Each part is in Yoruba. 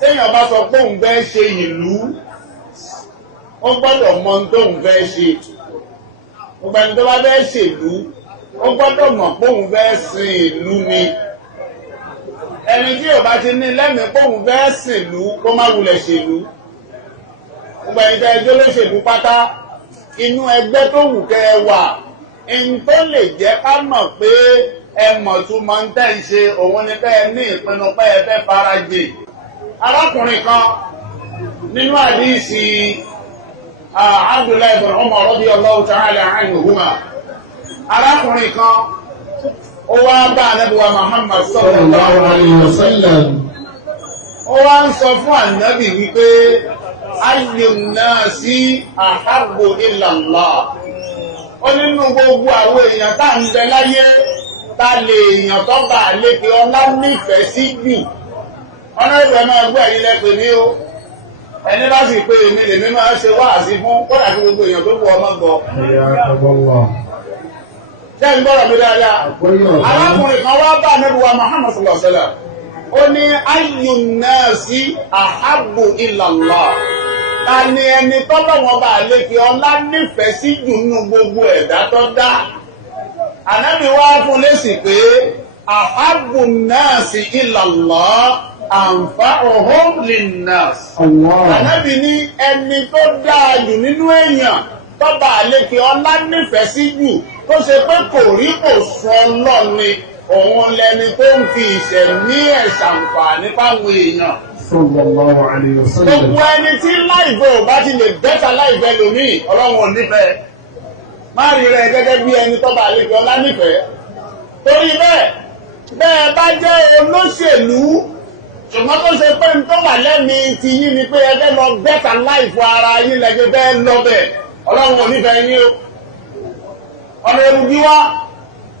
téèyàn bá sọ pé òun fẹ́ ṣe ìlú ó gbọ́dọ̀ mọ ohun tóun fẹ́ ṣe. Gbogbo ẹni tó bá fẹ́ ṣèlú ó gbọ́dọ̀ mọ̀ pé òun fẹ́ sin ìlú ni. Ẹni tí ò bá ti ní lẹ́mìí pé òun fẹ́ sìnlú kó má wulẹ̀ ṣèlú. Gbogbo ẹni tẹ́ ẹjọ́ lóṣèlú pátá inú ẹgbẹ́ tó wù kẹ́ ẹ wà ẹni tó lè jẹ́ ká mọ̀ pé ẹ mọ̀ tún máa ń tẹ̀ ń ṣe òun ni kẹ́ ẹ ní ìpinnu pé ẹ fẹ́ farajì. Arákùnrin kan nínú àdíìsì Abdullahi ibn Umar radiyallahu ta'ala anhuma, arákùnrin kan ó wá bá Ànábì wa Muhammad sallallahu alayhi wa sallam, ó wá ń sọ fún Ànábì wípé ayyun nasi ahabbu ila Allah. Ó nínú gbogbo àwọn èèyàn tá ń bẹ láyé tá lè èèyàn tó bá lékè ọlá nífẹ̀ẹ́ sí jù. Ọ̀nà ìgbà máa gbọ́ ẹ̀yin lẹ́pẹ̀ ní ó. Ẹni bá sì pé èmi lèmi máa ṣe wáàsí fún kódà kí gbogbo èèyàn tó wọ ọmọ gbọ́. Ṣé ń gbọ́dọ̀ mi dáadáa? Arákùnrin kan wá bá Ànábì wa Muhammad sallallahu alaihi wasallam. Ó ní ayyun nasi ahabbu ila Allah. Ta ni ẹni tọ́lọ́wọ́n bá lékè ọlá nífẹ̀ẹ́ sí jù nínú gbogbo ẹ̀dá tó dá? Ànábì wá fún lésì pé ahabbu nasi ila Allah anfa'uhum linnas. Ànábì ní ẹni tó dáa jù nínú èèyàn tó bá lékè ọlá nífẹ̀ẹ́ sí jù tó ṣe pé kò rí kò sọ lọ́ni òun lẹni tó ń fi ìṣẹ̀mí ẹ̀ ṣàǹfààní fáwọn èèyàn. Sallallahu alayhi wa sallam. Gbogbo ẹni tí láìfẹ́ ò bá ti lè bẹ́ta láìfẹ́ lòmíì Ọlọ́run ò nífẹ̀ẹ́. Má rí rẹ̀ gẹ́gẹ́ bí ẹni tó bá lékè ọlá nífẹ̀ẹ́. Torí bẹ́ẹ̀ bá jẹ́ olóṣèlú ṣùgbọ́n tó ṣe pé ń tó wà lẹ́mìí ti yín ni pé ẹgbẹ́ lọ bẹ́ta láìfọ ara yín lẹ́gbẹ́ bẹ́ẹ̀ lọ́bẹ̀ Ọlọ́run ò nífẹ̀ẹ́ yín o. Ọ̀nà èrùbí wá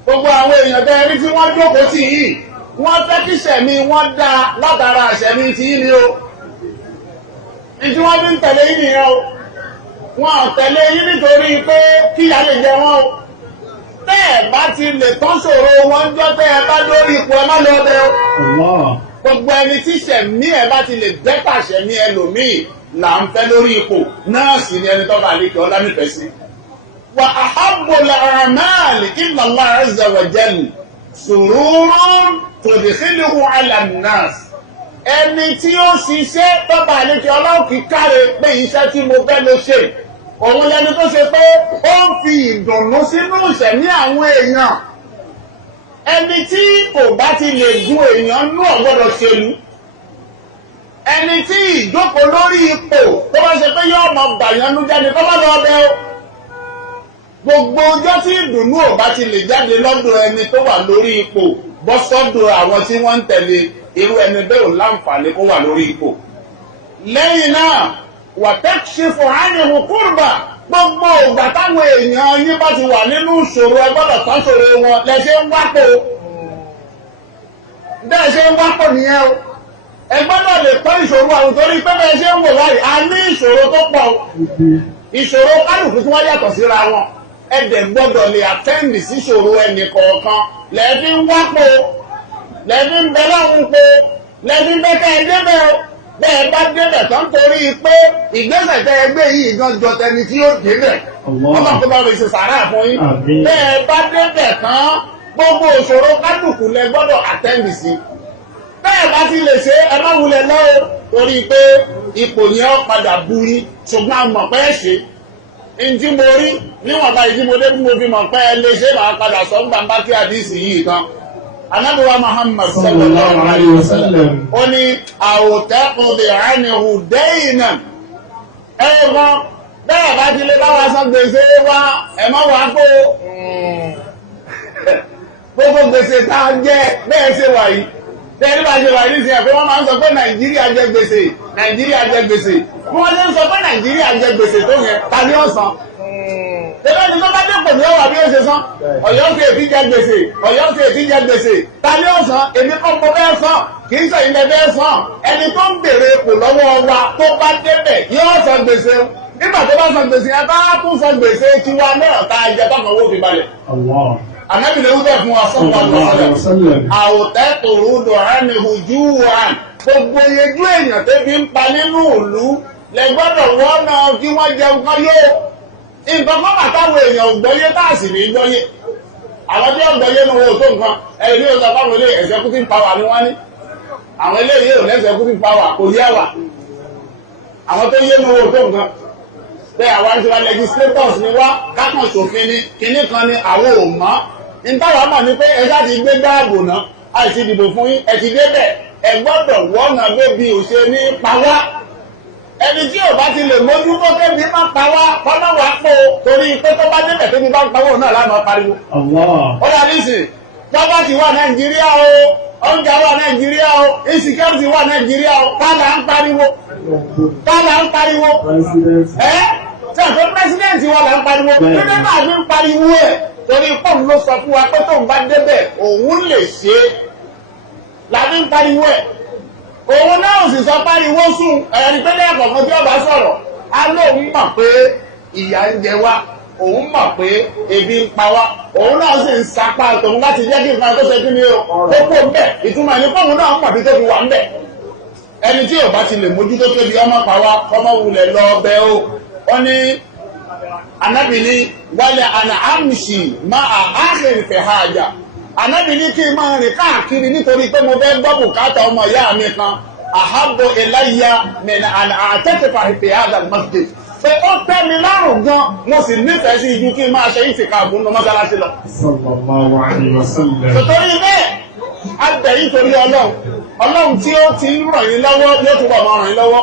gbogbo àwọn èèyàn tẹ́ rí tí wọ́n jókòó sí yìí wọ́n fẹ́ kí ṣẹ̀mí wọ́n dá látara ṣẹ̀mí ti yín ni o. Ní tí wọ́n fi ń tẹ̀lé yín nìyẹn o. Wọ́n ò tẹ̀lé yín nítorí pé kíyà lè jẹ wọ́n o. Tẹ́ ẹ̀ bá ti lè tán ṣòro wọn jọ tẹ́ ẹ bá lórí ipò ẹ má lọ bẹ o. Gbogbo ẹni tí ṣẹ̀mí ẹ bá ti lè bẹ́tà ṣẹ̀mí ẹlòmíì là ń fẹ́ lórí ipò náà sì ni ẹni tó bá lè kí ọlá nífẹ̀ẹ́ sí. Wa ahabbul a'mali ila Allah azza wa jalla sururun tudkhiluhu ala an-nas. Ẹni tí ó ṣiṣẹ́ tó bá lè kí ọlá òkè káre pé iṣẹ́ tí mo fẹ́ ló ṣe. Òun lẹni tó ṣe pé ó ń fi ìdùnnú sínú ìṣẹ̀mí àwọn èèyàn. Ẹni tí kò bá ti lè dùn èèyàn nú ọ̀gbọ́dọ̀ ṣèlú. Ẹni tí ìjókòó lórí ipò tó bá ṣe pé yóò mọ bàyánú jáde tó bá lọ bẹ ó. Gbogbo ọjọ́ tí ìdùnnú ò bá ti lè jáde lọ́dọ̀ ẹni tó wà lórí ipò bọ́ sọ́dọ̀ àwọn tí wọ́n ń tẹ̀lé irú ẹni bẹ́ẹ̀ ò láǹfààní kó wà lórí ipò. Lẹ́yìn náà wàtẹ́kṣífù ánìhù kúrbà gbogbo ìgbà táwọn èèyàn yín bá ti wà nínú ìṣòro ẹ gbọ́dọ̀ tán ṣòro wọn lẹ́ṣẹ̀ ń wápò bẹ́ẹ̀ ṣe ń wápò nìyẹn o. Ẹ gbọ́dọ̀ lè tán ìṣòro àwọn torí pé bẹ́ẹ̀ ṣe ń wò láyé a ní ìṣòro tó pọ̀ ìṣòro kálukú tí wọ́n yàtọ̀ síra wọn ẹ dẹ̀ gbọ́dọ̀ lè àtẹ́ǹdì sí ìṣòro ẹnì kọ̀ọ̀kan lẹ́ẹ̀fí ń wápò lẹ́ẹ̀fí ń bẹ láwọn po lẹ́ẹ̀fí ń bẹ́kẹ́ ẹ débẹ̀ o. Bẹ́ẹ̀ bá débẹ̀ tán torí pé ìgbésẹ̀ tẹ́ ẹgbẹ́ yìí gan jọ tẹni tí ó débẹ̀. Ọmọ tó bá fi ṣe sàárà fún yín. Bẹ́ẹ̀ bá débẹ̀ tán gbogbo òṣòro kálukú lẹ gbọ́dọ̀ àtẹ́ǹdì sí. Bẹ́ẹ̀ bá ti lè ṣe ẹ má wulẹ̀ lọ́wọ́ torí pé ipò yẹn ó padà bu yín ṣùgbọ́n a mọ̀ pé ẹ ṣe. Ntí mo rí níwọ̀nba ìdí mo dé bí mo fi mọ̀ pé ẹ lè ṣe máa padà sọ ń gbàgbá kí àdìsí yìí kan. Ànábì wa Muhammad sallallahu alayhi wa sallam ó ní àwòtẹ́kùnbí àánihù dẹ́yìnà ẹ̀gbọ́n bẹ́ẹ̀ bá ti lè bá wa san gbèsè wa ẹ̀mọ́ wa kó gbogbo gbèsè tá a jẹ bẹ́ẹ̀ ṣe wà yìí tẹ́lẹ̀ bá ṣe wà yìí sí ẹ̀ pé wọ́n máa ń sọ pé Nàìjíríà jẹ gbèsè Nàìjíríà jẹ gbèsè wọ́n lè ń sọ pé Nàìjíríà jẹ gbèsè tó yẹn ta ni ó san. Tẹ́lẹ̀ ní tó bá dépò ní ọwà bí ó ṣe san, Ọ̀yọ́ ṣe èdí jẹ gbèsè, Ọ̀yọ́ ṣe èdí jẹ gbèsè, ta ni ó san, èmi kọ́ mo bẹ́ẹ̀ san, kì í sọ ilẹ̀ bẹ́ẹ̀ san, ẹni tó ń bèrè ipò lọ́wọ́ wa tó bá débẹ̀ yóò san gbèsè, nígbà tó bá san gbèsè yẹn bá tún san gbèsè tiwa náà tá a jẹ tọkàn owó fi balẹ̀. Ànábì lè wúbẹ̀ fún wa sọ́kùnrin àlùfáà àwòtẹ́ tòrúdò àmì ojú wa gbogbo yejú èèyàn tẹ́bi ń pa nínú ìlú lẹ gbọ́dọ̀ wọ́n náà kí wọ́n jẹun kan yó nǹkan kan àtàwọn èèyàn ò gbọ́yé tá a sì ní gbọ́yé àwọn tí wọ́n gbọ́yé ní owó tó nǹkan ẹ̀rí ó sọ fáwọn ilé executive power ni wọ́n ní àwọn eléyìí ò executive power kò yẹ wà àwọn tó yé ní owó tó nǹkan bẹ́ẹ̀ àwọn àti wa legislators ni wá kákan ṣòfin ni kinní kan ni àwọn ò mọ̀ nítawọn mọ̀ ni pé ẹ ṣáà ti gbé dáàbò náà àìsí ìdìbò fún yín ẹ ti débẹ̀ ẹ gbọ́dọ̀ wọ́nà bébí òṣè ní pa wá ẹni tí ò bá ti lè mójú tó kébi má pa wá kọ́nà wá pò torí pé tó bá débẹ̀ tóbi bá ń pawó náà lánàá pariwo. ó dàbí ìsìn tọ́ba ti wà Nàìjíríà o oúnjẹ wà Nàìjíríà o insecurity wà Nàìjíríà o tálà ń pariwo sẹ́ǹtọ́ pírẹ́sìdẹ̀ntì wa là ń pariwo kíni náà fi ń pariwo ẹ̀ torí pọ́ùn ló sọ fún wa pé tóun bá débẹ̀ òun lè ṣe é la fi ń pariwo ẹ̀ òun náà sì sọ pariwo sùn ẹ̀rí pé lẹ́yìn kọ̀ọ̀kan tí ọba sọ̀rọ̀ á lóun mọ̀ pé ìyà ń jẹ wá òun mọ̀ pé ebi ń pa wá òun náà sì ń sapá tòun láti jẹ́ kí nǹkan tó ṣe kí ni o ó kó ń bẹ̀ ìtumọ̀ ẹni fóun náà mọ̀ bí tó fi wà ń bẹ̀ ẹni tí ò bá ti lè mójútó tóbi ọmọ pa wá ọmọ wulẹ̀ lọ ọbẹ̀ o wọ́n ní Ànábì ní wálé àná àmìṣì máa áàkiri fẹ̀ hájà Ànábì ní kí n máa rìn káàkiri nítorí pé mo fẹ́ gbọ́ bùkátà ọmọ ìyá mi kan àhábò iláyà mẹ́nà àná àtẹ́tẹ̀fà fẹ̀ hájà masjid pé ó tẹ́ mi lárùn gan mo sì nífẹ̀ẹ́ sí ijú kí n máa ṣe ìtìkáàfù nínú mọ́sálásí lọ. Sallallahu alaihi wasallam. Tòtòrí bẹ́ẹ̀ àgbẹ̀yìn torí Ọlọ́run tí ó ti ń ràn yín lọ́wọ́ yóò túbọ̀ máa ràn yín lọ́wọ́.